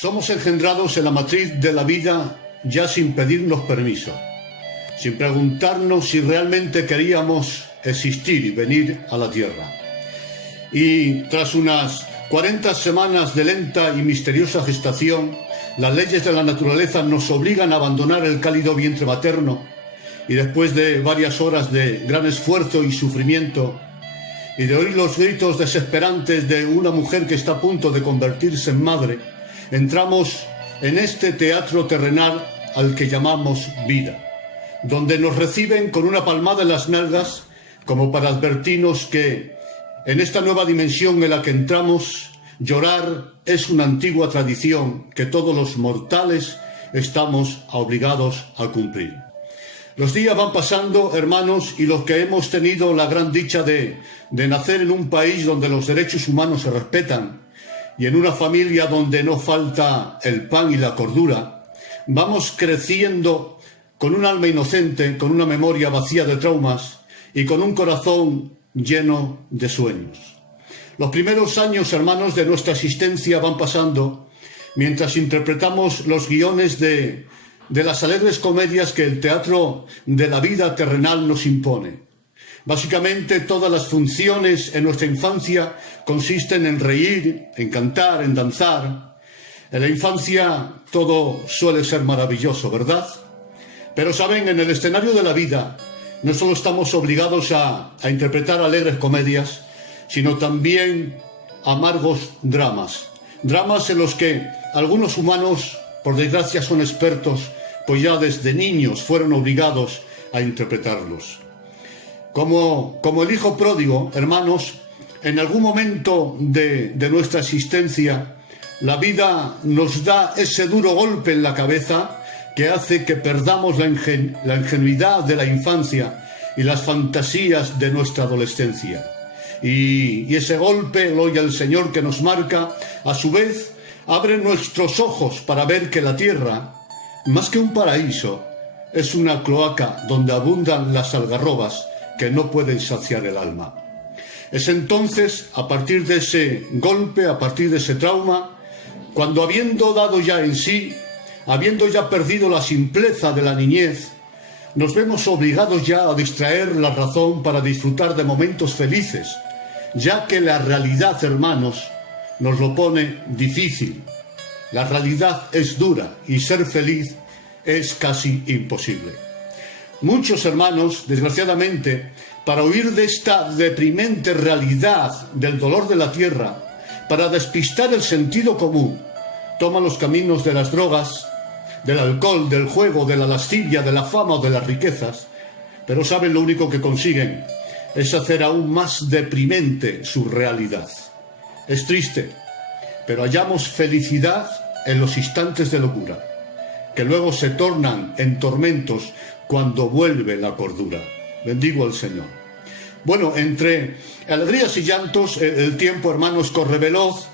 Somos engendrados en la matriz de la vida ya sin pedirnos permiso, sin preguntarnos si realmente queríamos existir y venir a la tierra. Y tras unas 40 semanas de lenta y misteriosa gestación, las leyes de la naturaleza nos obligan a abandonar el cálido vientre materno y después de varias horas de gran esfuerzo y sufrimiento y de oír los gritos desesperantes de una mujer que está a punto de convertirse en madre, entramos en este teatro terrenal al que llamamos vida, donde nos reciben con una palmada en las nalgas como para advertirnos que en esta nueva dimensión en la que entramos, llorar es una antigua tradición que todos los mortales estamos obligados a cumplir. Los días van pasando, hermanos, y los que hemos tenido la gran dicha de nacer en un país donde los derechos humanos se respetan y en una familia donde no falta el pan y la cordura, vamos creciendo con un alma inocente, con una memoria vacía de traumas y con un corazón lleno de sueños. Los primeros años, hermanos, de nuestra existencia van pasando mientras interpretamos los guiones de las alegres comedias que el teatro de la vida terrenal nos impone. Básicamente, todas las funciones en nuestra infancia consisten en reír, en cantar, en danzar. En la infancia todo suele ser maravilloso, ¿verdad? Pero, ¿saben? En el escenario de la vida no solo estamos obligados a interpretar alegres comedias, sino también amargos dramas. Dramas en los que algunos humanos, por desgracia, son expertos, pues ya desde niños fueron obligados a interpretarlos. Como el hijo pródigo, hermanos, en algún momento de nuestra existencia, la vida nos da ese duro golpe en la cabeza que hace que perdamos la ingenuidad de la infancia y las fantasías de nuestra adolescencia. Y ese golpe, gloria al Señor, que nos marca, a su vez, abre nuestros ojos para ver que la tierra, más que un paraíso, es una cloaca donde abundan las algarrobas que no pueden saciar el alma. Es entonces, a partir de ese golpe, a partir de ese trauma, cuando habiendo dado ya en sí, habiendo ya perdido la simpleza de la niñez, nos vemos obligados ya a distraer la razón para disfrutar de momentos felices, ya que la realidad, hermanos, nos lo pone difícil. La realidad es dura y ser feliz es casi imposible. Muchos hermanos, desgraciadamente, para huir de esta deprimente realidad del dolor de la tierra, para despistar el sentido común, toman los caminos de las drogas, del alcohol, del juego, de la lascivia, de la fama o de las riquezas, pero saben, lo único que consiguen es hacer aún más deprimente su realidad. Es triste, pero hallamos felicidad en los instantes de locura, que luego se tornan en tormentos cuando vuelve la cordura. Bendigo al Señor. Bueno, entre alegrías y llantos, el tiempo, hermanos, corre veloz,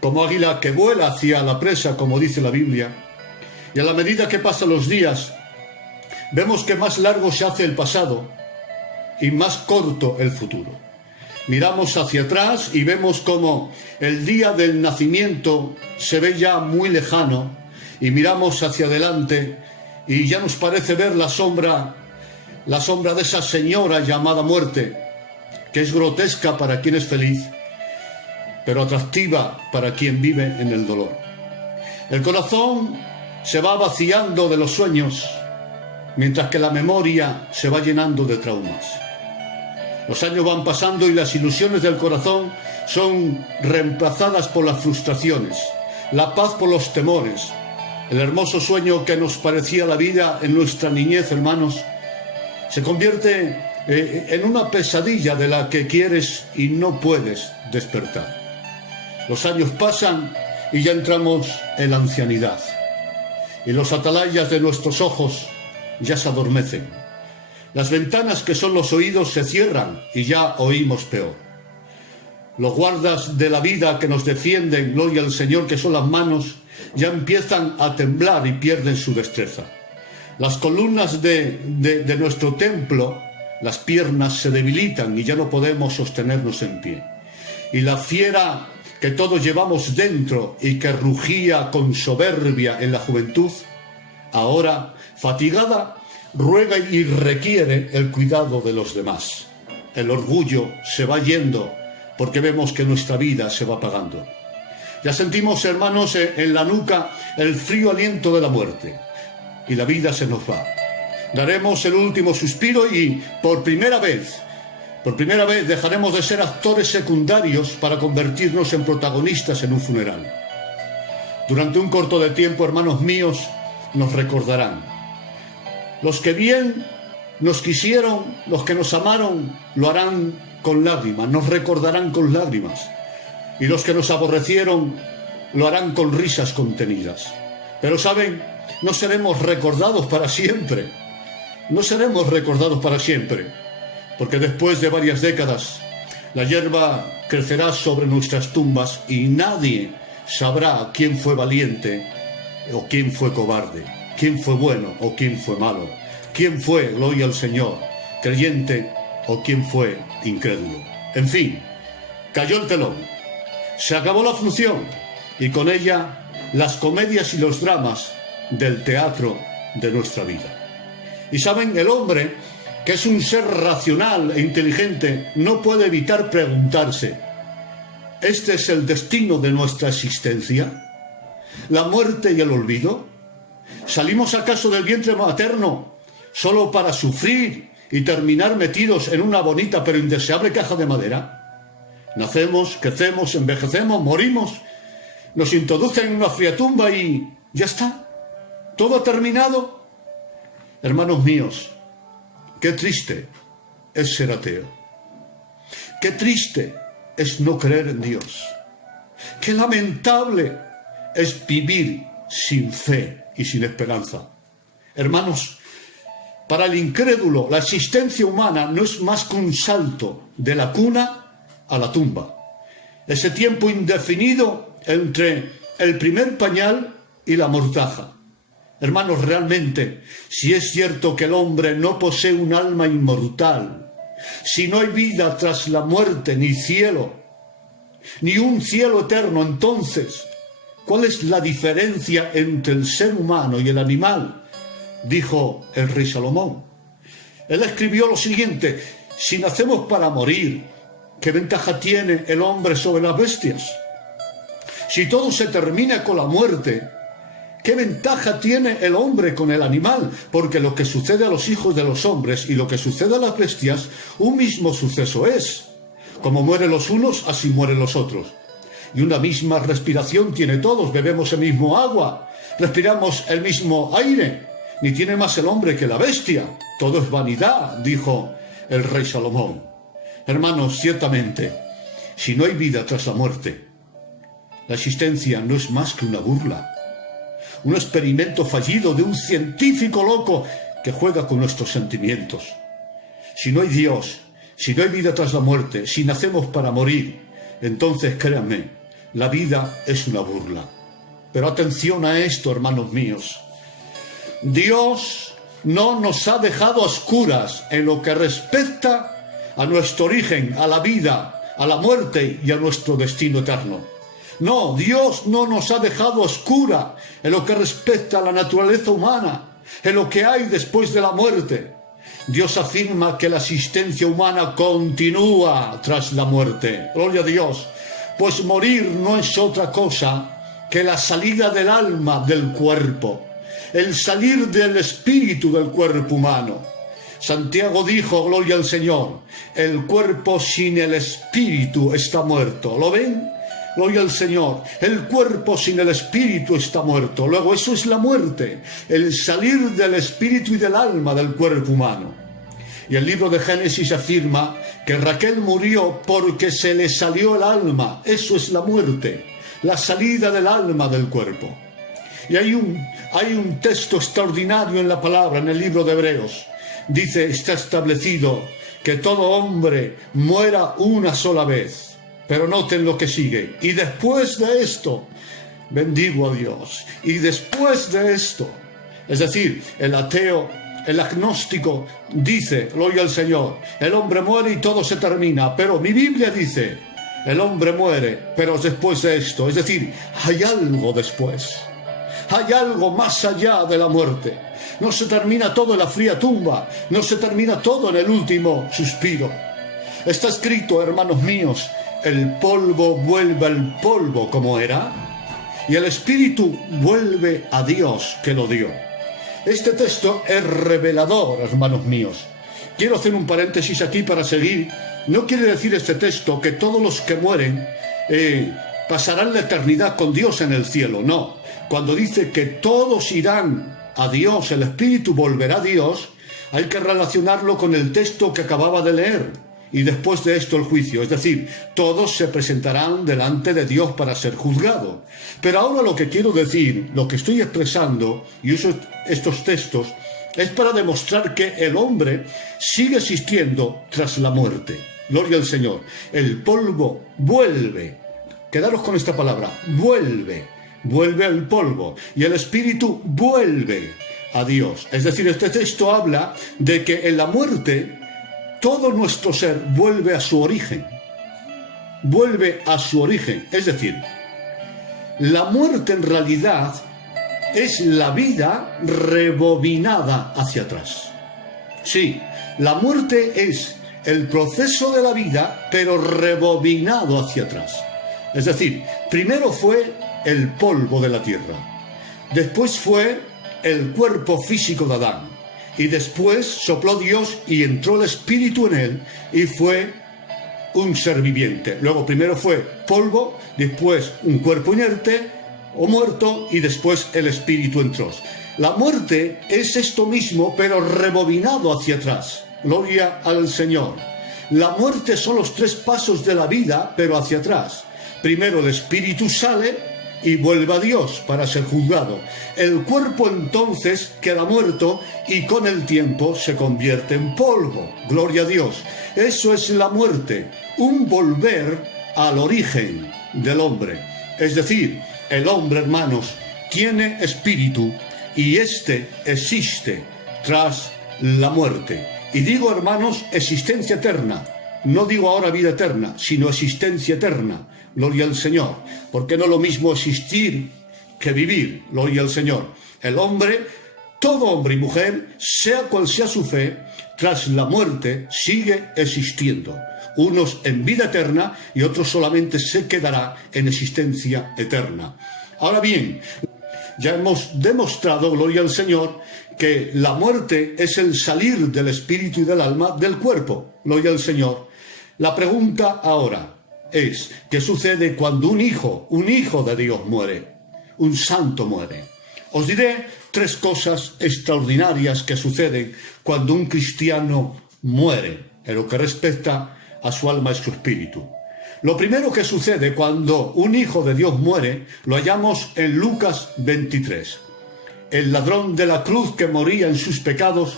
como águila que vuela hacia la presa, como dice la Biblia. Y a la medida que pasan los días, vemos que más largo se hace el pasado y más corto el futuro. Miramos hacia atrás y vemos como el día del nacimiento se ve ya muy lejano, y miramos hacia adelante y ya nos parece ver la sombra de esa señora llamada muerte, que es grotesca para quien es feliz, pero atractiva para quien vive en el dolor. El corazón se va vaciando de los sueños, mientras que la memoria se va llenando de traumas. Los años van pasando y las ilusiones del corazón son reemplazadas por las frustraciones, la paz por los temores. El hermoso sueño que nos parecía la vida en nuestra niñez, hermanos, se convierte en una pesadilla de la que quieres y no puedes despertar. Los años pasan y ya entramos en la ancianidad, y los atalayas de nuestros ojos ya se adormecen. Las ventanas que son los oídos se cierran y ya oímos peor. Los guardas de la vida que nos defienden, gloria al Señor, que son las manos, ya empiezan a temblar y pierden su destreza. Las columnas de nuestro templo, las piernas se debilitan y ya no podemos sostenernos en pie. Y la fiera que todos llevamos dentro y que rugía con soberbia en la juventud, ahora, fatigada, ruega y requiere el cuidado de los demás. El orgullo se va yendo porque vemos que nuestra vida se va apagando. Ya sentimos, hermanos, en la nuca el frío aliento de la muerte y la vida se nos va. Daremos el último suspiro y por primera vez dejaremos de ser actores secundarios para convertirnos en protagonistas en un funeral. Durante un corto de tiempo, hermanos míos, nos recordarán. Los que bien nos quisieron, los que nos amaron, lo harán con lágrimas, nos recordarán con lágrimas. Y los que nos aborrecieron, lo harán con risas contenidas. Pero, ¿saben? No seremos recordados para siempre. No seremos recordados para siempre. Porque después de varias décadas, la hierba crecerá sobre nuestras tumbas y nadie sabrá quién fue valiente o quién fue cobarde, quién fue bueno o quién fue malo, quién fue, gloria al Señor, creyente o quién fue incrédulo. En fin, cayó el telón, se acabó la función y con ella las comedias y los dramas del teatro de nuestra vida. Y saben, el hombre, que es un ser racional e inteligente, no puede evitar preguntarse: ¿este es el destino de nuestra existencia? ¿La muerte y el olvido? ¿Salimos acaso del vientre materno solo para sufrir y terminar metidos en una bonita pero indeseable caja de madera? Nacemos, crecemos, envejecemos, morimos, nos introducen en una fría tumba y ya está. ¿Todo ha terminado? Hermanos míos, qué triste es ser ateo. Qué triste es no creer en Dios. Qué lamentable es vivir sin fe y sin esperanza. Hermanos, para el incrédulo, la existencia humana no es más que un salto de la cuna a la tumba. Ese tiempo indefinido entre el primer pañal y la mortaja. Hermanos, realmente, si es cierto que el hombre no posee un alma inmortal, si no hay vida tras la muerte, ni cielo, ni un cielo eterno, entonces, ¿cuál es la diferencia entre el ser humano y el animal? Dijo el rey Salomón. Él escribió lo siguiente: si nacemos para morir, ¿qué ventaja tiene el hombre sobre las bestias? Si todo se termina con la muerte, ¿qué ventaja tiene el hombre con el animal? Porque lo que sucede a los hijos de los hombres y lo que sucede a las bestias, un mismo suceso es. Como mueren los unos, así mueren los otros. Y una misma respiración tiene todos, bebemos el mismo agua, respiramos el mismo aire, ni tiene más el hombre que la bestia. Todo es vanidad, dijo el rey Salomón. Hermanos, ciertamente, si no hay vida tras la muerte, la existencia no es más que una burla, un experimento fallido de un científico loco que juega con nuestros sentimientos. Si no hay Dios, si no hay vida tras la muerte, si nacemos para morir, entonces créanme, la vida es una burla. Pero atención a esto, hermanos míos. Dios no nos ha dejado a oscuras en lo que respecta a nuestro origen, a la vida, a la muerte y a nuestro destino eterno. No, Dios no nos ha dejado a oscura en lo que respecta a la naturaleza humana, en lo que hay después de la muerte. Dios afirma que la existencia humana continúa tras la muerte. Gloria a Dios. Pues morir no es otra cosa que la salida del alma del cuerpo, el salir del espíritu del cuerpo humano. Santiago dijo, gloria al Señor, el cuerpo sin el espíritu está muerto. ¿Lo ven? Gloria al Señor, el cuerpo sin el espíritu está muerto. Luego eso es la muerte, el salir del espíritu y del alma del cuerpo humano. Y el libro de Génesis afirma que Raquel murió porque se le salió el alma. Eso es la muerte, la salida del alma del cuerpo. Y hay un texto extraordinario en la palabra, en el libro de Hebreos. Dice, está establecido que todo hombre muera una sola vez. Pero noten lo que sigue. Y después de esto, bendigo a Dios. Y después de esto, es decir, el ateo, el agnóstico dice, gloria al Señor, el hombre muere y todo se termina. Pero mi Biblia dice, El hombre muere, pero después de esto, es decir, hay algo después. Hay algo más allá de la muerte. No se termina todo en la fría tumba, no se termina todo en el último suspiro. Está escrito, hermanos míos, el polvo vuelve al polvo como era, y el espíritu vuelve a Dios que lo dio. Este texto es revelador, hermanos míos. Quiero hacer un paréntesis aquí para seguir. No quiere decir este texto que todos los que mueren pasarán la eternidad con Dios en el cielo, no. Cuando dice que todos irán a Dios, el espíritu volverá a Dios, hay que relacionarlo con el texto que acababa de leer. Y después de esto el juicio, es decir, todos se presentarán delante de Dios para ser juzgados. Pero ahora lo que quiero decir, lo que estoy expresando, y uso estos textos, es para demostrar que el hombre sigue existiendo tras la muerte. Gloria al Señor. El polvo vuelve. Quedaros con esta palabra, vuelve. Vuelve al polvo. Y el espíritu vuelve a Dios. Es decir, este texto habla de que en la muerte todo nuestro ser vuelve a su origen. Vuelve a su origen. Es decir, la muerte en realidad es la vida rebobinada hacia atrás. Sí, la muerte es el proceso de la vida, pero rebobinado hacia atrás. Es decir, primero fue el polvo de la tierra. Después fue el cuerpo físico de Adán. Y después sopló Dios y entró el espíritu en él y fue un ser viviente. Luego primero fue polvo, después un cuerpo inerte o muerto y después el espíritu entró. La muerte es esto mismo pero rebobinado hacia atrás. Gloria al Señor. La muerte son los 3 pasos de la vida pero hacia atrás. Primero el espíritu sale y vuelve a Dios para ser juzgado. El cuerpo entonces queda muerto y con el tiempo se convierte en polvo. Gloria a Dios. Eso es la muerte, un volver al origen del hombre. Es decir, el hombre, hermanos, tiene espíritu y éste existe tras la muerte. Y digo, hermanos, existencia eterna. No digo ahora vida eterna, sino existencia eterna. Gloria al Señor, porque no es lo mismo existir que vivir. Gloria al Señor. El hombre, todo hombre y mujer, sea cual sea su fe, tras la muerte sigue existiendo. Unos en vida eterna y otros solamente se quedará en existencia eterna. Ahora bien, ya hemos demostrado, gloria al Señor, que la muerte es el salir del espíritu y del alma del cuerpo. Gloria al Señor. La pregunta ahora es, ¿qué sucede cuando un hijo de Dios muere? Un santo muere. Os diré 3 cosas extraordinarias que suceden cuando un cristiano muere, en lo que respecta a su alma y su espíritu. Lo primero que sucede cuando un hijo de Dios muere, lo hallamos en Lucas 23. El ladrón de la cruz que moría en sus pecados,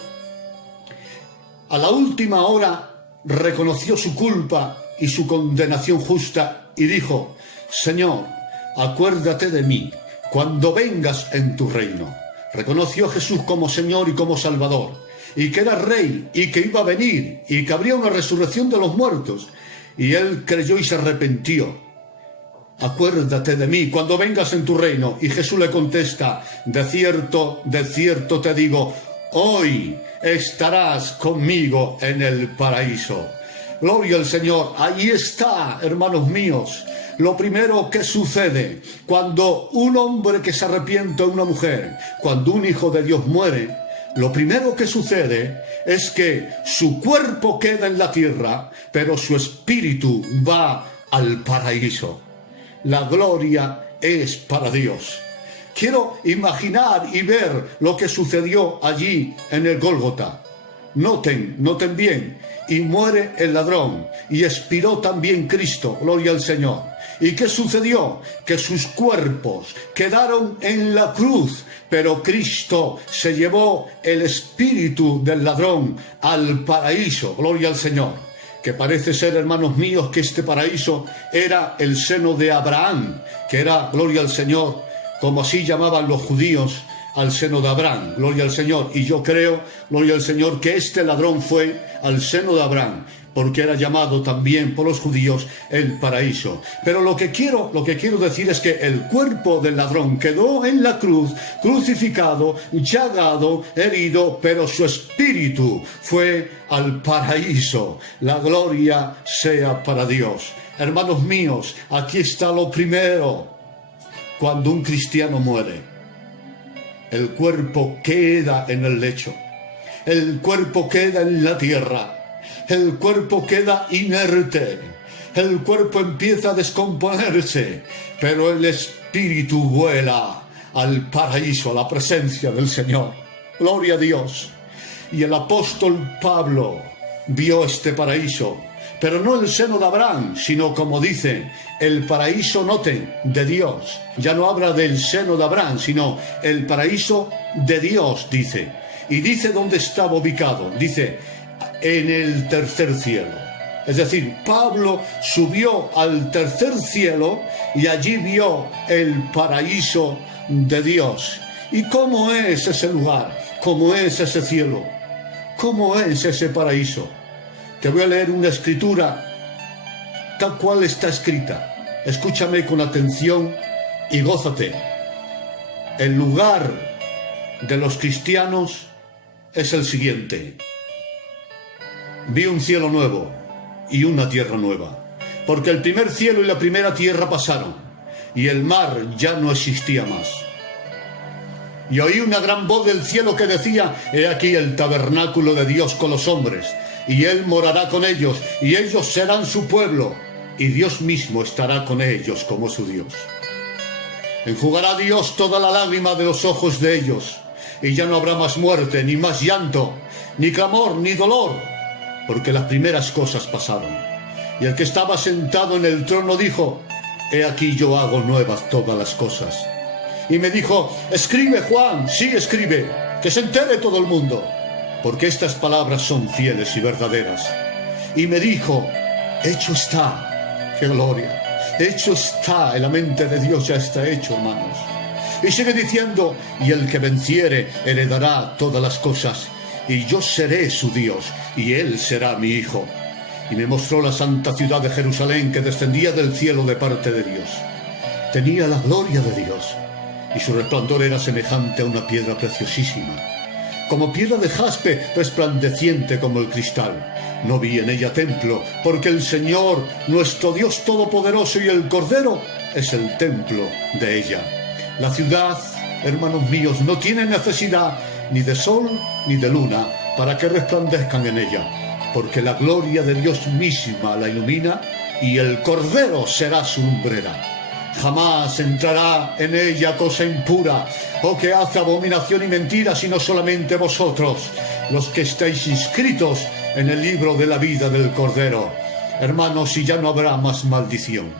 a la última hora reconoció su culpa y su condenación justa y dijo: Señor, acuérdate de mí cuando vengas en tu reino. Reconoció a Jesús como Señor y como Salvador, y que era Rey, y que iba a venir, y que habría una resurrección de los muertos. Y él creyó y se arrepintió. Acuérdate de mí cuando vengas en tu reino. Y Jesús le contesta: de cierto te digo, hoy estarás conmigo en el paraíso. Gloria al Señor. Ahí está, hermanos míos, lo primero que sucede cuando un hombre que se arrepiente, una mujer, cuando un hijo de Dios muere. Lo primero que sucede es que su cuerpo queda en la tierra, pero su espíritu va al paraíso. La gloria es para Dios. Quiero imaginar y ver lo que sucedió allí en el Gólgota. Noten bien. Y muere el ladrón, y expiró también Cristo, gloria al Señor. ¿Y qué sucedió? Que sus cuerpos quedaron en la cruz, pero Cristo se llevó el espíritu del ladrón al paraíso, gloria al Señor. Que parece ser, hermanos míos, que este paraíso era el seno de Abraham, que era, gloria al Señor, como así llamaban los judíos al seno de Abraham, gloria al Señor. Y yo creo, gloria al Señor, que este ladrón fue al seno de Abraham, porque era llamado también por los judíos el paraíso. Pero lo que quiero decir es que el cuerpo del ladrón quedó en la cruz, crucificado, llagado, herido, pero su espíritu fue al paraíso. La gloria sea para Dios. Hermanos míos, aquí está lo primero. Cuando un cristiano muere, el cuerpo queda en el lecho, el cuerpo queda en la tierra, el cuerpo queda inerte, el cuerpo empieza a descomponerse, pero el espíritu vuela al paraíso, a la presencia del Señor. Gloria a Dios. Y el apóstol Pablo vio este paraíso, pero no el seno de Abraham, sino, como dice, el paraíso, noten, de Dios. Ya no habla del seno de Abraham, sino el paraíso de Dios, dice. Y dice dónde estaba ubicado. Dice, en el tercer cielo. Es decir, Pablo subió al tercer cielo y allí vio el paraíso de Dios. ¿Y cómo es ese lugar? ¿Cómo es ese cielo? ¿Cómo es ese paraíso? Te voy a leer una escritura tal cual está escrita. Escúchame con atención y gózate. El lugar de los cristianos es el siguiente. Vi un cielo nuevo y una tierra nueva, porque el primer cielo y la primera tierra pasaron, y el mar ya no existía más. Y oí una gran voz del cielo que decía: he aquí el tabernáculo de Dios con los hombres, y Él morará con ellos, y ellos serán su pueblo, y Dios mismo estará con ellos como su Dios. Enjugará Dios toda la lágrima de los ojos de ellos, y ya no habrá más muerte, ni más llanto, ni clamor, ni dolor, porque las primeras cosas pasaron. Y el que estaba sentado en el trono dijo: he aquí yo hago nuevas todas las cosas. Y me dijo: escribe, Juan, sí, escribe, que se entere todo el mundo, porque estas palabras son fieles y verdaderas. Y me dijo: hecho está. ¡Qué gloria! Hecho está. En la mente de Dios ya está hecho, hermanos. Y sigue diciendo: y el que venciere heredará todas las cosas, y yo seré su Dios, y él será mi hijo. Y me mostró la santa ciudad de Jerusalén, que descendía del cielo de parte de Dios. Tenía la gloria de Dios, y su resplandor era semejante a una piedra preciosísima, como piedra de jaspe, resplandeciente como el cristal. No vi en ella templo, porque el Señor, nuestro Dios Todopoderoso, y el Cordero es el templo de ella. La ciudad, hermanos míos, no tiene necesidad ni de sol ni de luna para que resplandezcan en ella, porque la gloria de Dios misma la ilumina, y el Cordero será su lumbrera. Jamás entrará en ella cosa impura, o que hace abominación y mentira, sino solamente vosotros, los que estáis inscritos en el libro de la vida del Cordero. Hermanos, y ya no habrá más maldición,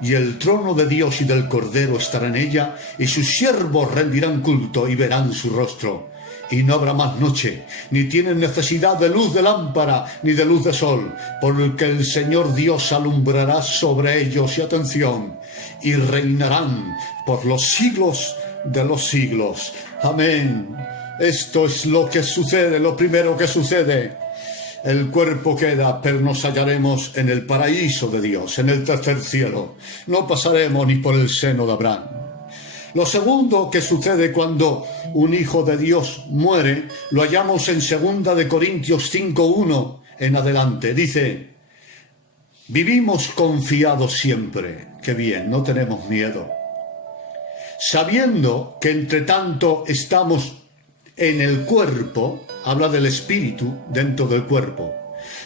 y el trono de Dios y del Cordero estará en ella, y sus siervos rendirán culto y verán su rostro. Y no habrá más noche, ni tienen necesidad de luz de lámpara, ni de luz de sol, porque el Señor Dios alumbrará sobre ellos, y atención, y reinarán por los siglos de los siglos. Amén. Esto es lo que sucede, lo primero que sucede. El cuerpo queda, pero nos hallaremos en el paraíso de Dios, en el tercer cielo. No pasaremos ni por el seno de Abraham. Lo segundo que sucede cuando un hijo de Dios muere, lo hallamos en 2 Corintios 5:1 en adelante. Dice: vivimos confiados siempre. Qué bien, no tenemos miedo. Sabiendo que entre tanto estamos en el cuerpo, habla del espíritu dentro del cuerpo.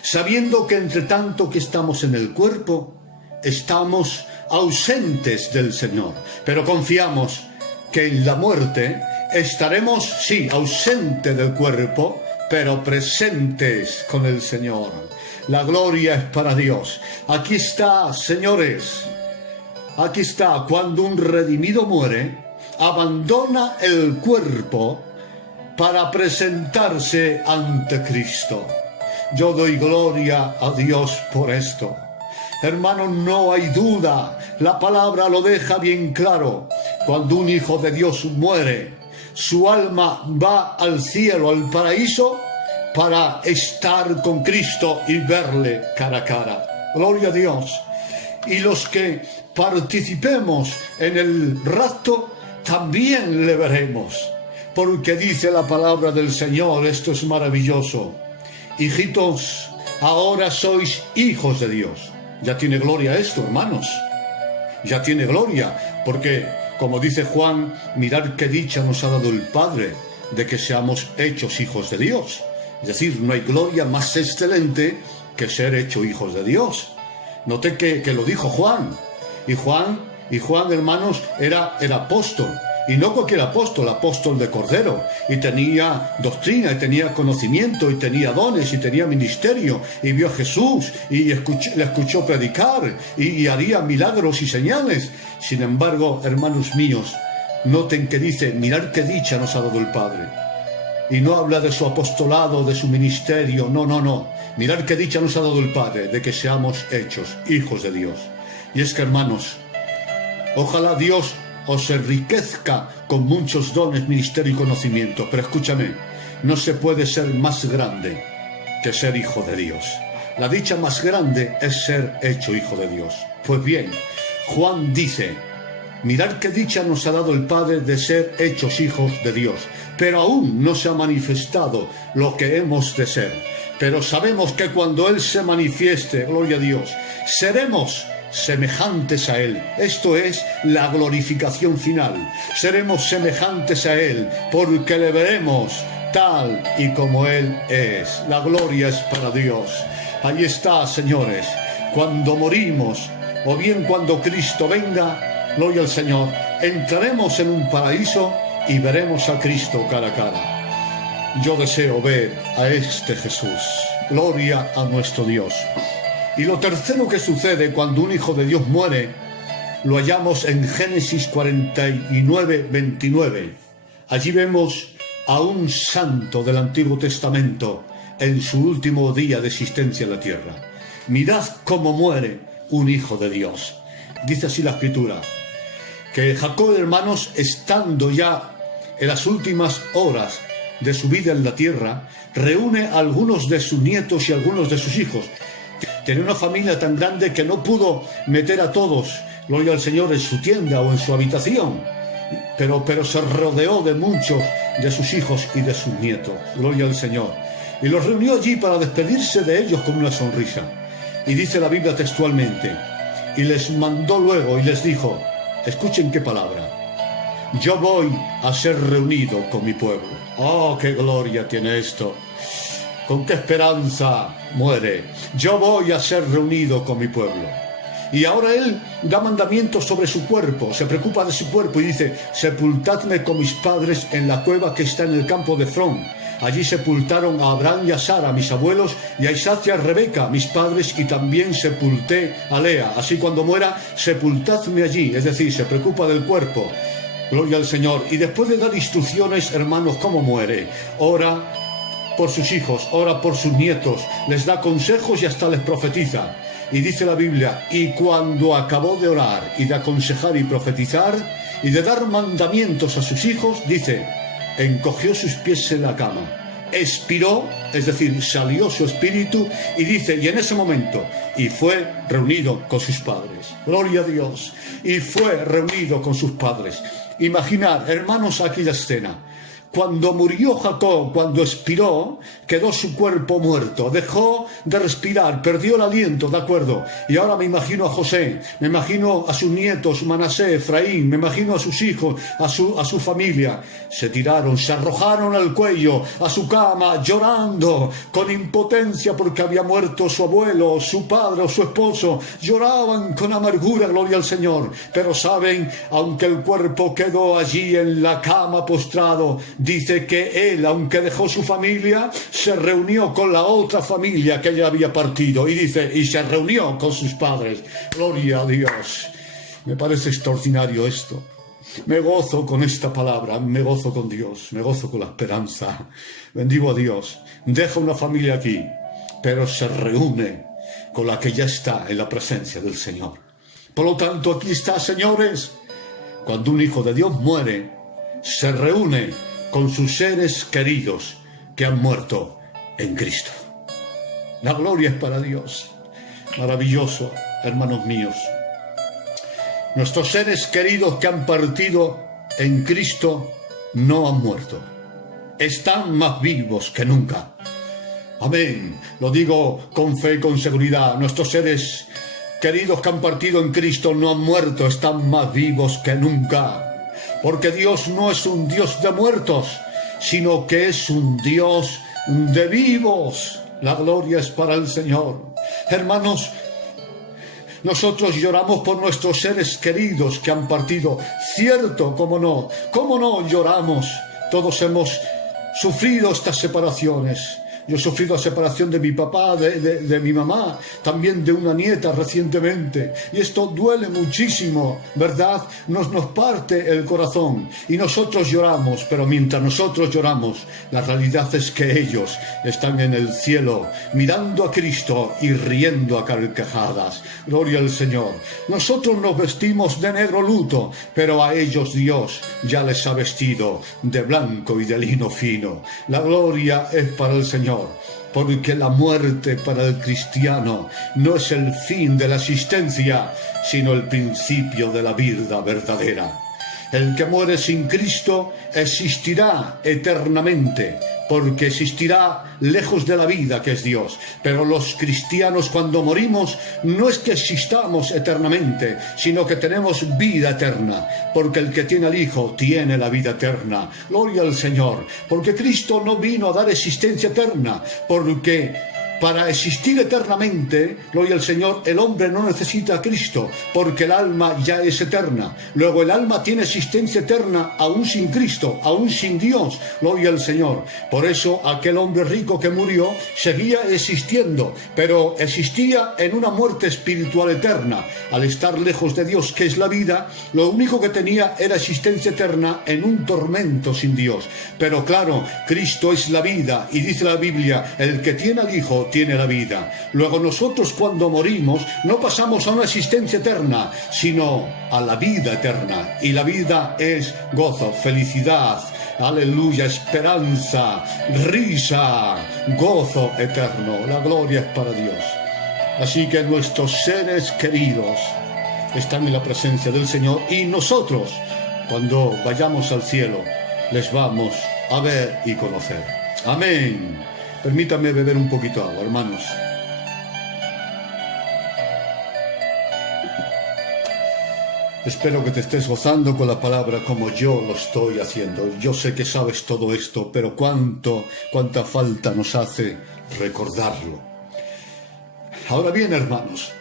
Sabiendo que entre tanto que estamos en el cuerpo, estamos ausentes del Señor, pero confiamos que en la muerte estaremos, sí, ausentes del cuerpo, pero presentes con el Señor. La gloria es para Dios. Aquí está, señores, aquí está, cuando un redimido muere, abandona el cuerpo para presentarse ante Cristo. Yo doy gloria a Dios por esto. Hermanos, no hay duda, la palabra lo deja bien claro. Cuando un hijo de Dios muere, su alma va al cielo, al paraíso, para estar con Cristo y verle cara a cara. Gloria a Dios. Y los que participemos en el rapto, también le veremos. Porque dice la palabra del Señor, esto es maravilloso: hijitos, ahora sois hijos de Dios. Ya tiene gloria esto, hermanos. Ya tiene gloria, porque, como dice Juan, mirad qué dicha nos ha dado el Padre de que seamos hechos hijos de Dios. Es decir, no hay gloria más excelente que ser hecho hijos de Dios. Noté que lo dijo Juan. Y Juan, hermanos, era el apóstol. Y no cualquier apóstol de Cordero. Y tenía doctrina, y tenía conocimiento, y tenía dones, y tenía ministerio. Y vio a Jesús, y le escuchó predicar, y haría milagros y señales. Sin embargo, hermanos míos, noten que dice, mirad qué dicha nos ha dado el Padre. Y no habla de su apostolado, de su ministerio, no. Mirad qué dicha nos ha dado el Padre, de que seamos hechos hijos de Dios. Y es que, hermanos, ojalá Dios os enriquezca con muchos dones, ministerio y conocimiento. Pero escúchame, no se puede ser más grande que ser hijo de Dios. La dicha más grande es ser hecho hijo de Dios. Pues bien, Juan dice, mirad qué dicha nos ha dado el Padre de ser hechos hijos de Dios. Pero aún no se ha manifestado lo que hemos de ser. Pero sabemos que cuando Él se manifieste, gloria a Dios, seremos semejantes a Él. Esto es la glorificación final. Seremos semejantes a Él porque le veremos tal y como Él es. La gloria es para Dios. Ahí está, señores. Cuando morimos, o bien cuando Cristo venga, gloria al Señor, entraremos en un paraíso y veremos a Cristo cara a cara. Yo deseo ver a este Jesús. Gloria a nuestro Dios. Y lo tercero que sucede cuando un hijo de Dios muere, lo hallamos en Génesis 49, 29. Allí vemos a un santo del Antiguo Testamento en su último día de existencia en la tierra. Mirad cómo muere un hijo de Dios. Dice así la Escritura, que Jacob, hermanos, estando ya en las últimas horas de su vida en la tierra, reúne a algunos de sus nietos y a algunos de sus hijos. Tenía una familia tan grande que no pudo meter a todos, gloria al Señor, en su tienda o en su habitación, pero se rodeó de muchos de sus hijos y de sus nietos, gloria al Señor, y los reunió allí para despedirse de ellos con una sonrisa. Y dice la Biblia textualmente, y les mandó luego y les dijo, escuchen qué palabra, yo voy a ser reunido con mi pueblo. ¡Oh, qué gloria tiene esto! ¿Con qué esperanza muere? Yo voy a ser reunido con mi pueblo. Y ahora Él da mandamientos sobre su cuerpo, se preocupa de su cuerpo y dice, sepultadme con mis padres en la cueva que está en el campo de Efrón. Allí sepultaron a Abraham y a Sara, mis abuelos, y a Isaac y a Rebeca, mis padres, y también sepulté a Lea. Así cuando muera, sepultadme allí. Es decir, se preocupa del cuerpo. Gloria al Señor. Y después de dar instrucciones, hermanos, cómo muere, ora por sus hijos, ora por sus nietos, les da consejos y hasta les profetiza. Y dice la Biblia, y cuando acabó de orar y de aconsejar y profetizar y de dar mandamientos a sus hijos, dice, encogió sus pies en la cama, expiró, es decir, salió su espíritu, y dice, y en ese momento, y fue reunido con sus padres. Gloria a Dios. Y fue reunido con sus padres. Imaginad, hermanos, aquí la escena. Cuando murió Jacob, cuando expiró, quedó su cuerpo muerto, dejó de respirar, perdió el aliento, ¿de acuerdo? Y ahora me imagino a José, me imagino a sus nietos, Manasés, Efraín, me imagino a sus hijos, a su familia. Se tiraron, se arrojaron al cuello, a su cama, llorando, con impotencia porque había muerto su abuelo, su padre o su esposo. Lloraban con amargura, gloria al Señor. Pero saben, aunque el cuerpo quedó allí en la cama postrado, dice que él, aunque dejó su familia, se reunió con la otra familia que ya había partido. Y dice, y se reunió con sus padres. Gloria a Dios. Me parece extraordinario esto. Me gozo con esta palabra, me gozo con Dios, me gozo con la esperanza. Bendigo a Dios. Deja una familia aquí, pero se reúne con la que ya está en la presencia del Señor. Por lo tanto, aquí está, señores. Cuando un hijo de Dios muere, se reúne con sus seres queridos que han muerto en Cristo. La gloria es para Dios. Maravilloso, hermanos míos. Nuestros seres queridos que han partido en Cristo no han muerto. Están más vivos que nunca. Amén. Lo digo con fe y con seguridad. Nuestros seres queridos que han partido en Cristo no han muerto, están más vivos que nunca. Porque Dios no es un Dios de muertos, sino que es un Dios de vivos. La gloria es para el Señor. Hermanos, nosotros lloramos por nuestros seres queridos que han partido. Cierto, cómo no lloramos. Todos hemos sufrido estas separaciones. Yo he sufrido la separación de mi papá, de mi mamá, también de una nieta recientemente. Y esto duele muchísimo, ¿verdad? Nos parte el corazón. Y nosotros lloramos, pero mientras nosotros lloramos, la realidad es que ellos están en el cielo, mirando a Cristo y riendo a carcajadas. Gloria al Señor. Nosotros nos vestimos de negro luto, pero a ellos Dios ya les ha vestido de blanco y de lino fino. La gloria es para el Señor. Porque la muerte para el cristiano no es el fin de la existencia, sino el principio de la vida verdadera. El que muere sin Cristo existirá eternamente, porque existirá lejos de la vida que es Dios. Pero los cristianos, cuando morimos, no es que existamos eternamente, sino que tenemos vida eterna, porque el que tiene al Hijo tiene la vida eterna. Gloria al Señor, porque Cristo no vino a dar existencia eterna, porque para existir eternamente, gloria al Señor, el hombre no necesita a Cristo, porque el alma ya es eterna. Luego el alma tiene existencia eterna aún sin Cristo, aún sin Dios, gloria al Señor. Por eso aquel hombre rico que murió seguía existiendo, pero existía en una muerte espiritual eterna. Al estar lejos de Dios, que es la vida, lo único que tenía era existencia eterna en un tormento sin Dios. Pero claro, Cristo es la vida, y dice la Biblia, el que tiene al Hijo tiene la vida. Luego nosotros, cuando morimos, no pasamos a una existencia eterna, sino a la vida eterna. Y la vida es gozo, felicidad, aleluya, esperanza, risa, gozo eterno. La gloria es para Dios. Así que nuestros seres queridos están en la presencia del Señor, y nosotros, cuando vayamos al cielo, les vamos a ver y conocer. Amén. Permítame beber un poquito de agua, hermanos. Espero que te estés gozando con la palabra como yo lo estoy haciendo. Yo sé que sabes todo esto, pero cuánta falta nos hace recordarlo. Ahora bien, hermanos,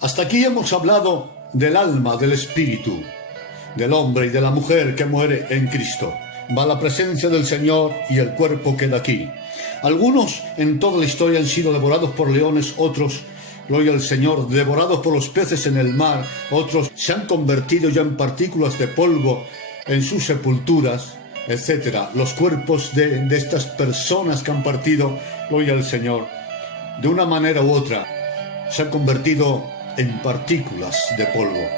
hasta aquí hemos hablado del alma, del espíritu, del hombre y de la mujer que muere en Cristo. Va a la presencia del Señor y el cuerpo queda aquí. Algunos en toda la historia han sido devorados por leones, otros, gloria al Señor, devorados por los peces en el mar, otros se han convertido ya en partículas de polvo en sus sepulturas, etc. Los cuerpos de estas personas que han partido, gloria al Señor, de una manera u otra, se han convertido en partículas de polvo.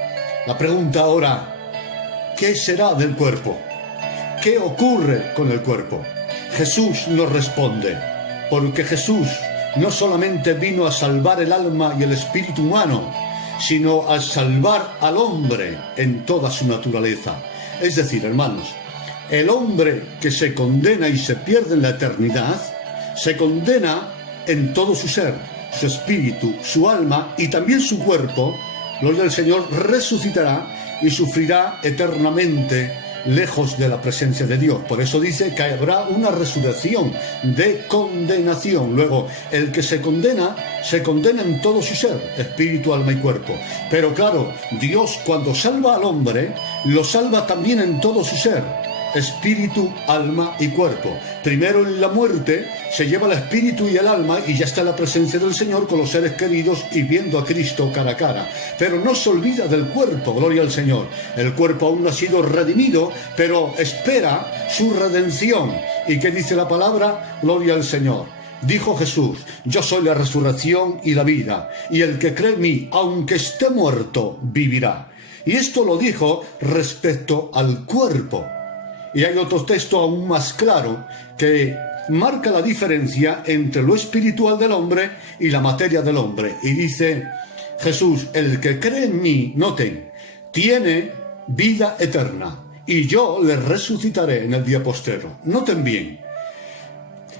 La pregunta ahora, ¿qué será del cuerpo? ¿Qué ocurre con el cuerpo? Jesús nos responde, porque Jesús no solamente vino a salvar el alma y el espíritu humano, sino a salvar al hombre en toda su naturaleza. Es decir, hermanos, el hombre que se condena y se pierde en la eternidad, se condena en todo su ser, su espíritu, su alma y también su cuerpo. Gloria al Señor, resucitará y sufrirá eternamente lejos de la presencia de Dios. Por eso dice que habrá una resurrección de condenación. Luego, el que se condena en todo su ser, espíritu, alma y cuerpo. Pero claro, Dios, cuando salva al hombre, lo salva también en todo su ser, espíritu, alma y cuerpo. Primero en la muerte se lleva el espíritu y el alma y ya está en la presencia del Señor con los seres queridos y viendo a Cristo cara a cara. Pero no se olvida del cuerpo, gloria al Señor. El cuerpo aún no ha sido redimido, pero espera su redención. ¿Y qué dice la palabra? Gloria al Señor. Dijo Jesús, yo soy la resurrección y la vida, y el que cree en mí, aunque esté muerto, vivirá. Y esto lo dijo respecto al cuerpo. Y hay otro texto aún más claro que marca la diferencia entre lo espiritual del hombre y la materia del hombre. Y dice Jesús: el que cree en mí, noten, tiene vida eterna, y yo le resucitaré en el día postrero. Noten bien,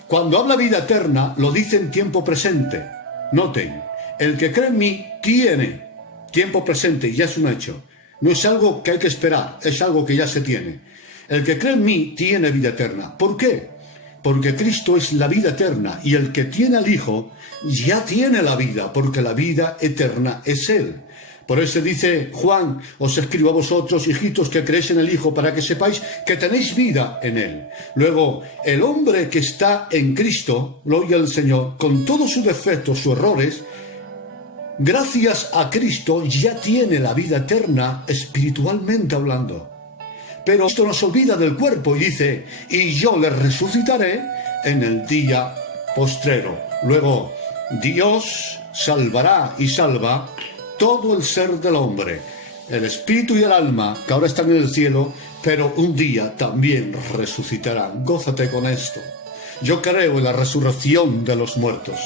cuando habla vida eterna, lo dice en tiempo presente. Noten, el que cree en mí tiene tiempo presente, y ya es un hecho. No es algo que hay que esperar, es algo que ya se tiene. El que cree en mí tiene vida eterna. ¿Por qué? Porque Cristo es la vida eterna, y el que tiene al Hijo ya tiene la vida, porque la vida eterna es Él. Por eso dice Juan: os escribo a vosotros, hijitos, que creéis en el Hijo, para que sepáis que tenéis vida en Él. Luego, el hombre que está en Cristo, gloria al Señor, con todos sus defectos, sus errores, gracias a Cristo ya tiene la vida eterna espiritualmente hablando. Pero esto nos olvida del cuerpo y dice: y yo le resucitaré en el día postrero. Luego, Dios salvará y salva todo el ser del hombre, el espíritu y el alma, que ahora están en el cielo, pero un día también resucitarán. Gózate con esto. Yo creo en la resurrección de los muertos.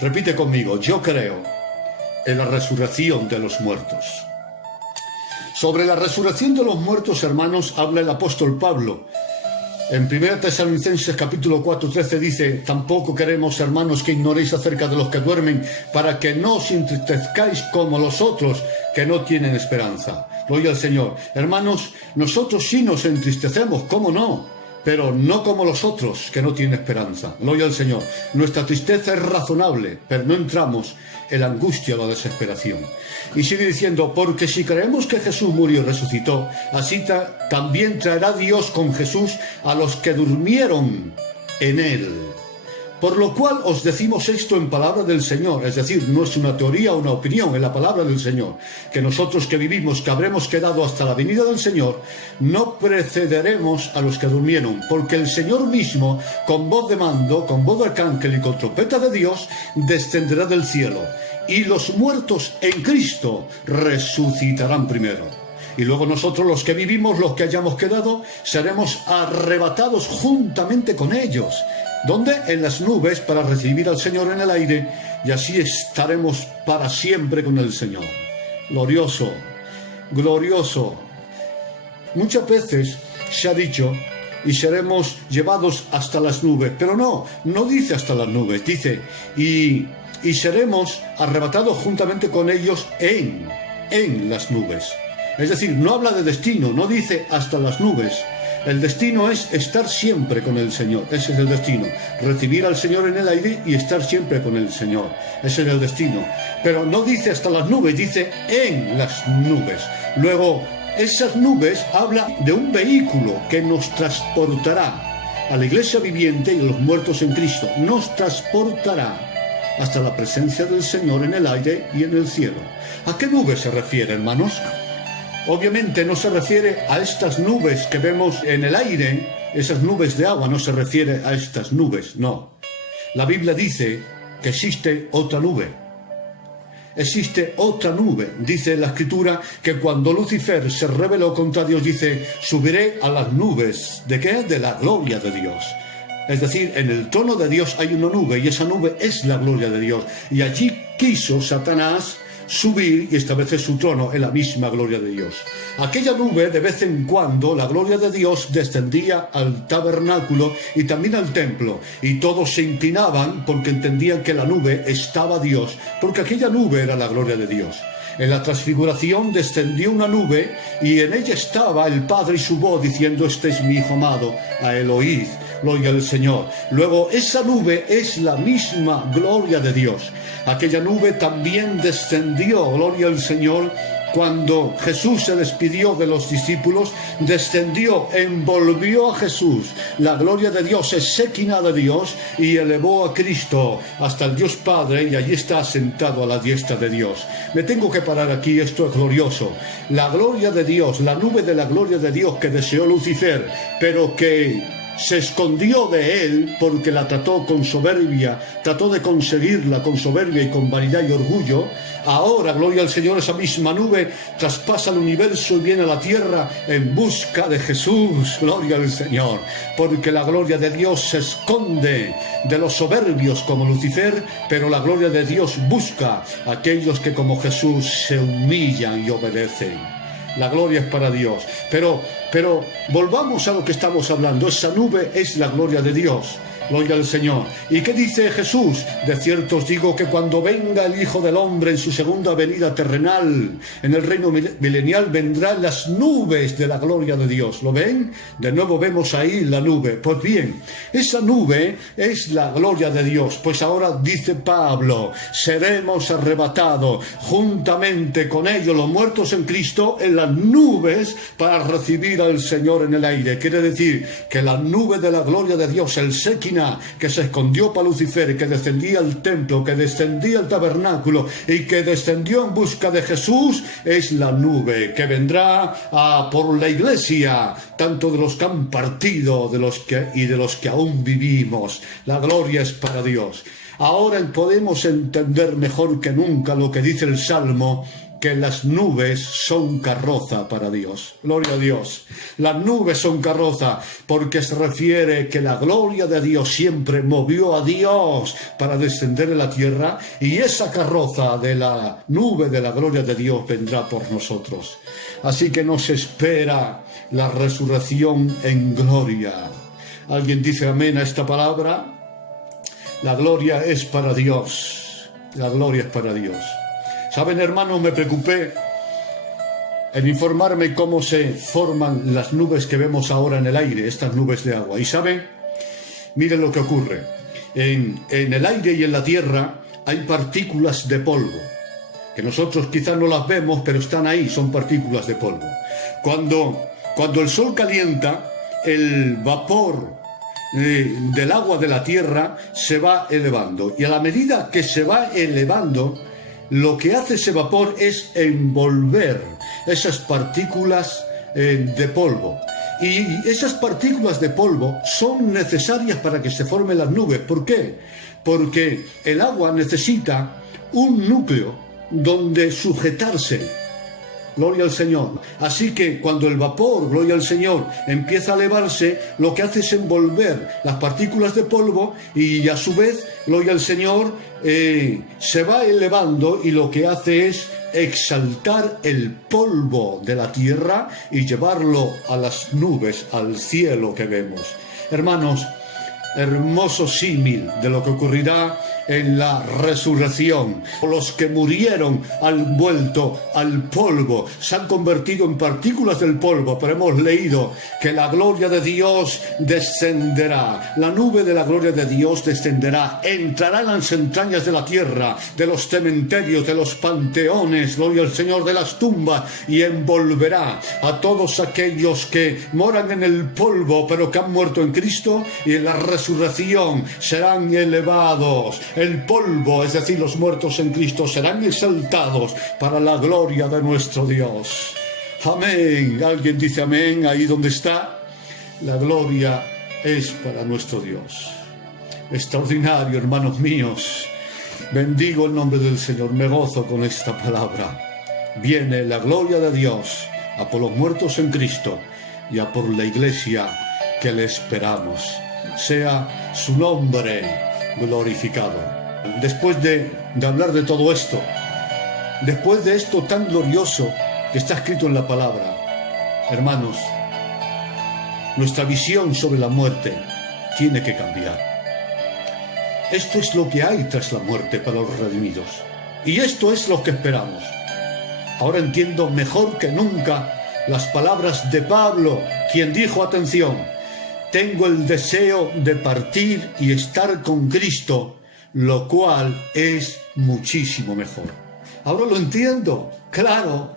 Repite conmigo: yo creo en la resurrección de los muertos. Sobre la resurrección de los muertos, hermanos, habla el apóstol Pablo. En 1 Tesalonicenses capítulo 4:13 dice: tampoco queremos, hermanos, que ignoréis acerca de los que duermen, para que no os entristezcáis como los otros que no tienen esperanza. Gloria al Señor. Hermanos, nosotros sí nos entristecemos, ¿cómo no? Pero no como los otros que no tienen esperanza. Gloria al Señor. Nuestra tristeza es razonable, pero no entramos en la angustia o la desesperación. Y sigue diciendo: porque si creemos que Jesús murió y resucitó, así también traerá Dios con Jesús a los que durmieron en Él. Por lo cual os decimos esto en palabra del Señor, es decir, no es una teoría o una opinión, es la palabra del Señor, que nosotros que vivimos, que habremos quedado hasta la venida del Señor, no precederemos a los que durmieron, porque el Señor mismo, con voz de mando, con voz de arcángel y con trompeta de Dios, descenderá del cielo, y los muertos en Cristo resucitarán primero. Y luego nosotros, los que vivimos, los que hayamos quedado, seremos arrebatados juntamente con ellos. ¿Dónde? En las nubes, para recibir al Señor en el aire, y así estaremos para siempre con el Señor. Glorioso, glorioso. Muchas veces se ha dicho: y seremos llevados hasta las nubes. Pero no dice hasta las nubes, dice: y seremos arrebatados juntamente con ellos en las nubes. Es decir, no habla de destino, no dice hasta las nubes. El destino es estar siempre con el Señor. Ese es el destino. Recibir al Señor en el aire y estar siempre con el Señor. Ese es el destino. Pero no dice hasta las nubes, dice en las nubes. Luego, esas nubes habla de un vehículo que nos transportará a la iglesia viviente y a los muertos en Cristo. Nos transportará hasta la presencia del Señor en el aire y en el cielo. ¿A qué nubes se refiere, hermanos? Obviamente no se refiere a estas nubes que vemos en el aire, esas nubes de agua, no se refiere a estas nubes, no. La Biblia dice que existe otra nube. Existe otra nube. Dice la Escritura que cuando Lucifer se rebeló contra Dios, dice: subiré a las nubes. ¿De qué? De la gloria de Dios. Es decir, en el trono de Dios hay una nube, y esa nube es la gloria de Dios. Y allí quiso Satanás subir y establecer su trono en la misma gloria de Dios. Aquella nube, de vez en cuando, la gloria de Dios descendía al tabernáculo y también al templo, y todos se inclinaban porque entendían que la nube estaba Dios, porque aquella nube era la gloria de Dios. En la transfiguración descendió una nube y en ella estaba el Padre y su voz diciendo: este es mi Hijo amado, a él oíd. Gloria al Señor. Luego, esa nube es la misma gloria de Dios. Aquella nube también descendió, gloria al Señor, cuando Jesús se despidió de los discípulos, descendió, envolvió a Jesús. La gloria de Dios es Shekinah de Dios y elevó a Cristo hasta el Dios Padre, y allí está sentado a la diestra de Dios. Me tengo que parar aquí, esto es glorioso. La gloria de Dios, la nube de la gloria de Dios que deseó Lucifer, pero que se escondió de él porque la trató con soberbia, trató de conseguirla con soberbia y con vanidad y orgullo. Ahora, gloria al Señor, esa misma nube traspasa el universo y viene a la tierra en busca de Jesús. Gloria al Señor, porque la gloria de Dios se esconde de los soberbios como Lucifer, pero la gloria de Dios busca a aquellos que como Jesús se humillan y obedecen. La gloria es para Dios. Pero volvamos a lo que estamos hablando. Esa nube es la gloria de Dios. Gloria al Señor. ¿Y qué dice Jesús? De cierto os digo que cuando venga el Hijo del Hombre en su segunda venida terrenal, en el reino milenial, vendrán las nubes de la gloria de Dios. ¿Lo ven? De nuevo vemos ahí la nube. Pues bien, esa nube es la gloria de Dios. Pues ahora dice Pablo, seremos arrebatados juntamente con ellos, los muertos en Cristo, en las nubes para recibir al Señor en el aire. Quiere decir que la nube de la gloria de Dios, el Shekinah, que se escondió para Lucifer, que descendía al templo, que descendía al tabernáculo y que descendió en busca de Jesús, es la nube que vendrá por la iglesia, tanto de los que han partido y de los que aún vivimos. La gloria es para Dios. Ahora podemos entender mejor que nunca lo que dice el Salmo, que las nubes son carroza para Dios. Gloria a Dios. Las nubes son carroza porque se refiere que la gloria de Dios siempre movió a Dios para descender en la tierra, y esa carroza de la nube de la gloria de Dios vendrá por nosotros. Así que nos espera la resurrección en gloria. ¿Alguien dice amén a esta palabra? La gloria es para Dios. La gloria es para Dios. Saben, hermanos, me preocupé en informarme cómo se forman las nubes que vemos ahora en el aire, estas nubes de agua. Y saben, miren lo que ocurre. En el aire y en la tierra hay partículas de polvo, que nosotros quizás no las vemos, pero están ahí, son partículas de polvo. Cuando el sol calienta, el vapor del agua de la tierra se va elevando. Y a la medida que se va elevando, lo que hace ese vapor es envolver esas partículas de polvo. Y esas partículas de polvo son necesarias para que se formen las nubes. ¿Por qué? Porque el agua necesita un núcleo donde sujetarse. Gloria al Señor. Así que cuando el vapor, gloria al Señor, empieza a elevarse, lo que hace es envolver las partículas de polvo y a su vez, gloria al Señor, se va elevando, y lo que hace es exaltar el polvo de la tierra y llevarlo a las nubes, al cielo que vemos. Hermanos, hermoso símil de lo que ocurrirá en la resurrección. Los que murieron han vuelto al polvo, se han convertido en partículas del polvo, pero hemos leído que la gloria de Dios descenderá, la nube de la gloria de Dios descenderá, entrará en las entrañas de la tierra, de los cementerios, de los panteones, gloria al Señor, de las tumbas, y envolverá a todos aquellos que moran en el polvo, pero que han muerto en Cristo, y en la resurrección serán elevados. El polvo, es decir, los muertos en Cristo, serán exaltados para la gloria de nuestro Dios. Amén. ¿Alguien dice amén ahí donde está? La gloria es para nuestro Dios. Extraordinario, hermanos míos. Bendigo el nombre del Señor. Me gozo con esta palabra. Viene la gloria de Dios a por los muertos en Cristo y a por la iglesia que le esperamos. Sea su nombre glorificado. Después de hablar de todo esto, después de esto tan glorioso que está escrito en la palabra, hermanos, nuestra visión sobre la muerte tiene que cambiar. Esto es lo que hay tras la muerte para los redimidos, y esto es lo que esperamos. Ahora entiendo mejor que nunca las palabras de Pablo, quien dijo, atención, tengo el deseo de partir y estar con Cristo, lo cual es muchísimo mejor. Ahora lo entiendo, claro.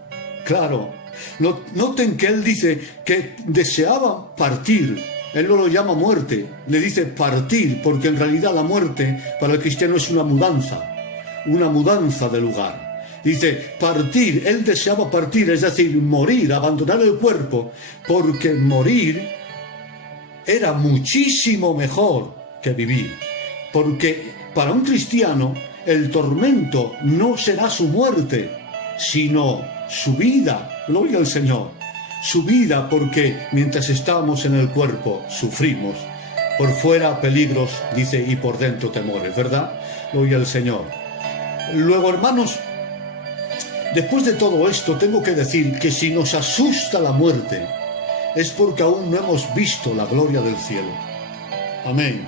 Noten que él dice que deseaba partir. Él no lo llama muerte, le dice partir, porque en realidad la muerte para el cristiano es una mudanza de lugar. Dice partir, él deseaba partir, es decir, morir, abandonar el cuerpo, porque morir era muchísimo mejor que vivir, porque para un cristiano el tormento no será su muerte, sino su vida. Gloria al Señor. Su vida, porque mientras estamos en el cuerpo sufrimos. Por fuera peligros, dice, y por dentro temores, ¿verdad? Gloria al Señor. Luego, hermanos, después de todo esto, tengo que decir que si nos asusta la muerte, es porque aún no hemos visto la gloria del cielo. Amén.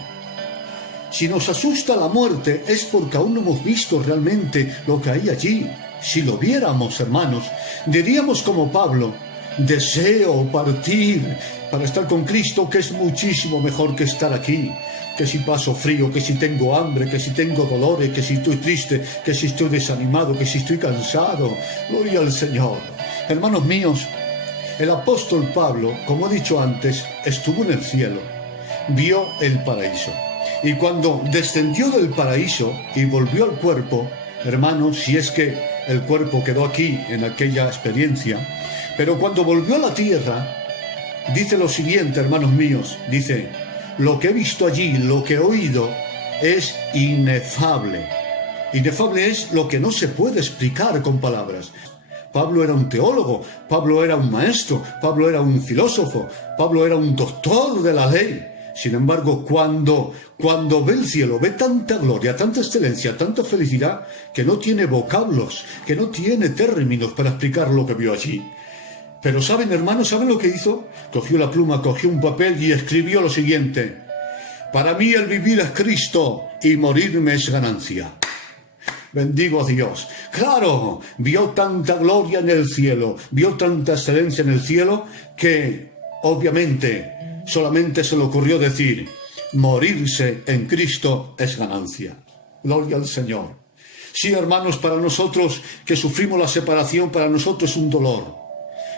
Si nos asusta la muerte, es porque aún no hemos visto realmente lo que hay allí. Si lo viéramos, hermanos, diríamos como Pablo: deseo partir para estar con Cristo, que es muchísimo mejor que estar aquí. Que si paso frío, que si tengo hambre, que si tengo dolores, que si estoy triste, que si estoy desanimado, que si estoy cansado. Gloria al Señor. Hermanos míos, el apóstol Pablo, como he dicho antes, estuvo en el cielo, vio el paraíso. Y cuando descendió del paraíso y volvió al cuerpo, hermanos, si es que el cuerpo quedó aquí en aquella experiencia, pero cuando volvió a la tierra, dice lo siguiente, hermanos míos, dice: lo que he visto allí, lo que he oído, es inefable. Inefable es lo que no se puede explicar con palabras. Pablo era un teólogo, Pablo era un maestro, Pablo era un filósofo, Pablo era un doctor de la ley. Sin embargo, cuando ve el cielo, ve tanta gloria, tanta excelencia, tanta felicidad, que no tiene vocablos, que no tiene términos para explicar lo que vio allí. Pero ¿saben, hermanos? ¿Saben lo que hizo? Cogió la pluma, cogió un papel y escribió lo siguiente: para mí el vivir es Cristo y morirme es ganancia. Bendigo a Dios. Claro, vio tanta gloria en el cielo, vio tanta excelencia en el cielo, que obviamente solamente se le ocurrió decir: morirse en Cristo es ganancia. Gloria al Señor. Sí, hermanos, para nosotros que sufrimos la separación, para nosotros es un dolor,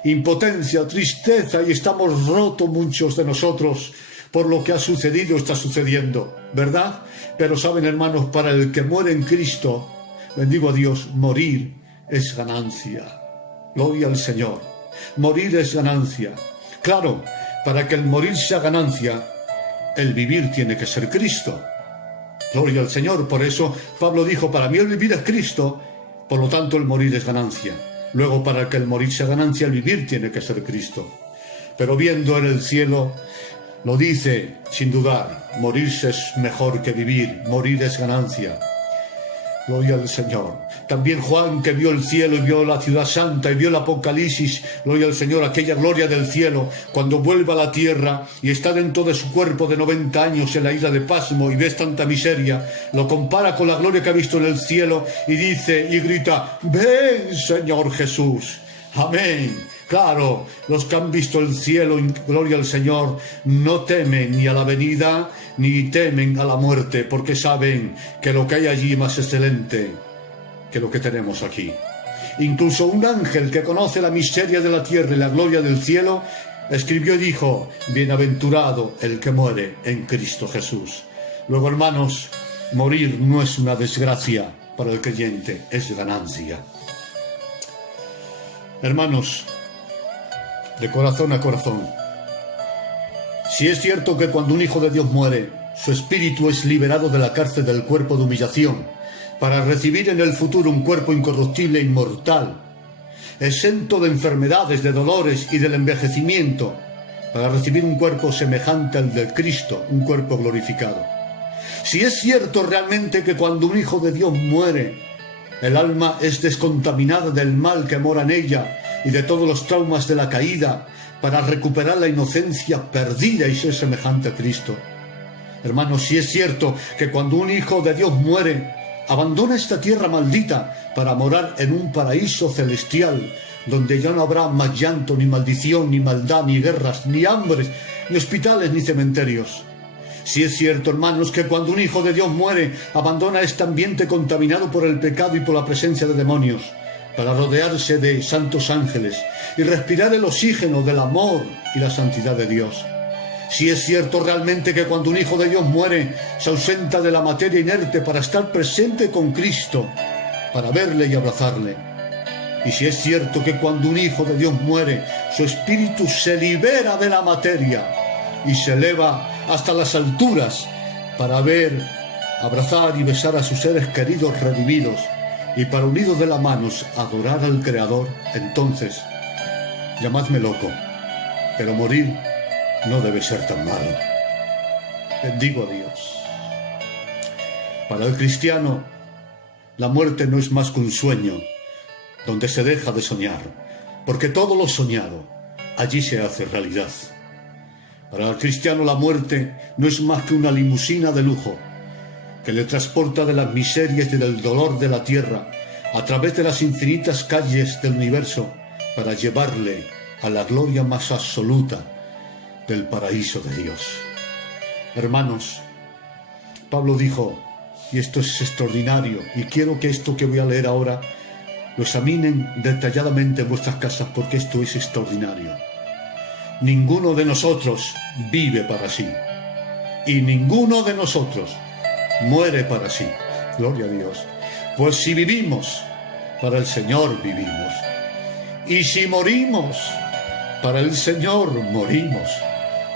impotencia, tristeza, y estamos rotos muchos de nosotros por lo que ha sucedido, está sucediendo, ¿verdad? Pero saben, hermanos, para el que muere en Cristo, bendigo a Dios, morir es ganancia. Gloria al Señor. Morir es ganancia. Claro, para que el morir sea ganancia, el vivir tiene que ser Cristo. Gloria al Señor. Por eso Pablo dijo: para mí el vivir es Cristo, por lo tanto el morir es ganancia. Luego, para que el morir sea ganancia, el vivir tiene que ser Cristo. Pero viendo en el cielo, lo dice sin dudar: morirse es mejor que vivir, morir es ganancia. Gloria al Señor. También Juan, que vio el cielo y vio la ciudad santa y vio el Apocalipsis, gloria al Señor, aquella gloria del cielo, cuando vuelve a la tierra y está dentro de su cuerpo de 90 años en la isla de Pasmo y ves tanta miseria, lo compara con la gloria que ha visto en el cielo y dice y grita: ven, Señor Jesús. Amén. Claro, los que han visto el cielo, gloria al Señor, no temen ni a la venida, ni temen a la muerte, porque saben que lo que hay allí es más excelente que lo que tenemos aquí. Incluso un ángel que conoce la miseria de la tierra y la gloria del cielo, escribió y dijo: bienaventurado el que muere en Cristo Jesús. Luego, hermanos, morir no es una desgracia para el creyente, es ganancia. Hermanos, de corazón a corazón, si es cierto que cuando un hijo de Dios muere, su espíritu es liberado de la cárcel del cuerpo de humillación para recibir en el futuro un cuerpo incorruptible e inmortal, exento de enfermedades, de dolores y del envejecimiento, para recibir un cuerpo semejante al del Cristo, un cuerpo glorificado. Si es cierto realmente que cuando un hijo de Dios muere, el alma es descontaminada del mal que mora en ella y de todos los traumas de la caída, para recuperar la inocencia perdida y ser semejante a Cristo. Hermanos, si es cierto que cuando un hijo de Dios muere, abandona esta tierra maldita para morar en un paraíso celestial, donde ya no habrá más llanto, ni maldición, ni maldad, ni guerras, ni hambres, ni hospitales, ni cementerios. Si es cierto, hermanos, que cuando un hijo de Dios muere, abandona este ambiente contaminado por el pecado y por la presencia de demonios, para rodearse de santos ángeles y respirar el oxígeno del amor y la santidad de Dios. Si es cierto realmente que cuando un hijo de Dios muere, se ausenta de la materia inerte para estar presente con Cristo, para verle y abrazarle. Y si es cierto que cuando un hijo de Dios muere, su espíritu se libera de la materia y se eleva hasta las alturas para ver, abrazar y besar a sus seres queridos redimidos y para unidos de las manos adorar al Creador, entonces llamadme loco, pero morir no debe ser tan malo. Bendigo a Dios. Para el cristiano, la muerte no es más que un sueño donde se deja de soñar, porque todo lo soñado allí se hace realidad. Para el cristiano la muerte no es más que una limusina de lujo que le transporta de las miserias y del dolor de la tierra a través de las infinitas calles del universo para llevarle a la gloria más absoluta del paraíso de Dios. Hermanos, Pablo dijo, y esto es extraordinario, y quiero que esto que voy a leer ahora lo examinen detalladamente en vuestras casas, porque esto es extraordinario. Ninguno de nosotros vive para sí, y ninguno de nosotros muere para sí. Gloria a Dios. Pues si vivimos, para el Señor vivimos. Y si morimos, para el Señor morimos.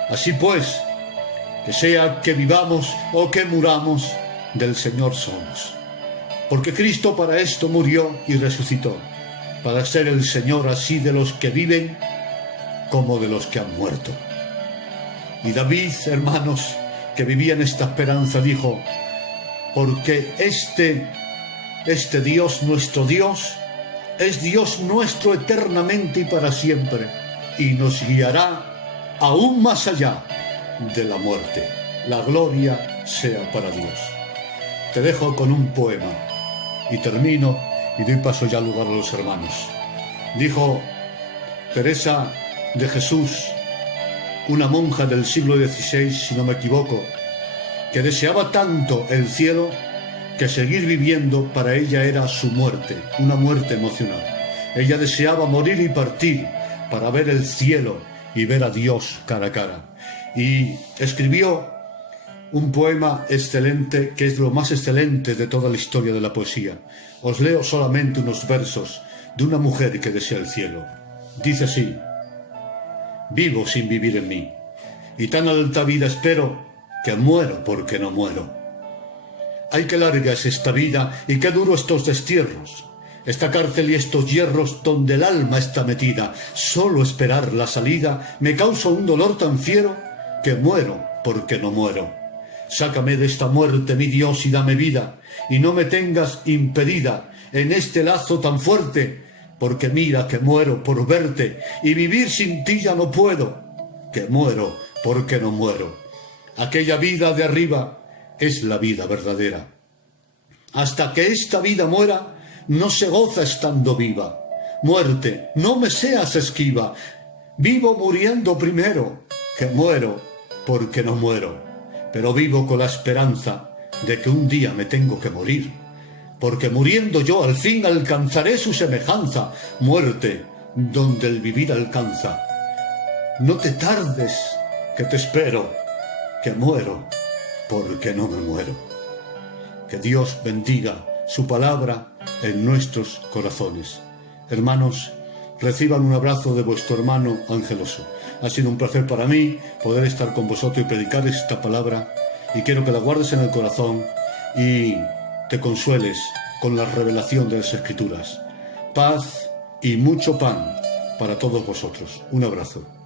Así pues, que sea que vivamos o que muramos, del Señor somos. Porque Cristo para esto murió y resucitó, para ser el Señor así de los que viven como de los que han muerto. Y David, hermanos, que vivía en esta esperanza, dijo, porque este Dios, nuestro Dios, es Dios nuestro eternamente y para siempre, y nos guiará aún más allá de la muerte. La gloria sea para Dios. Te dejo con un poema y termino y doy paso ya al lugar a los hermanos. Dijo Teresa de Jesús, una monja del siglo XVI, si no me equivoco, que deseaba tanto el cielo que seguir viviendo para ella era su muerte, una muerte emocional. Ella deseaba morir y partir para ver el cielo y ver a Dios cara a cara. Y escribió un poema excelente, que es lo más excelente de toda la historia de la poesía. Os leo solamente unos versos de una mujer que desea el cielo. Dice así: vivo sin vivir en mí, y tan alta vida espero que muero porque no muero. Ay, qué larga es esta vida y qué duro estos destierros, esta cárcel y estos hierros donde el alma está metida. Solo esperar la salida me causa un dolor tan fiero que muero porque no muero. Sácame de esta muerte, mi Dios, y dame vida, y no me tengas impedida en este lazo tan fuerte, porque mira que muero por verte, y vivir sin ti ya no puedo, que muero porque no muero. Aquella vida de arriba es la vida verdadera. Hasta que esta vida muera, no se goza estando viva. Muerte, no me seas esquiva, vivo muriendo primero, que muero porque no muero. Pero vivo con la esperanza de que un día me tengo que morir, porque muriendo yo al fin alcanzaré su semejanza, muerte donde el vivir alcanza. No te tardes, que te espero, que muero porque no me muero. Que Dios bendiga su palabra en nuestros corazones. Hermanos, reciban un abrazo de vuestro hermano Angeloso. Ha sido un placer para mí poder estar con vosotros y predicar esta palabra, y quiero que la guardes en el corazón y te consueles con la revelación de las Escrituras. Paz y mucho pan para todos vosotros. Un abrazo.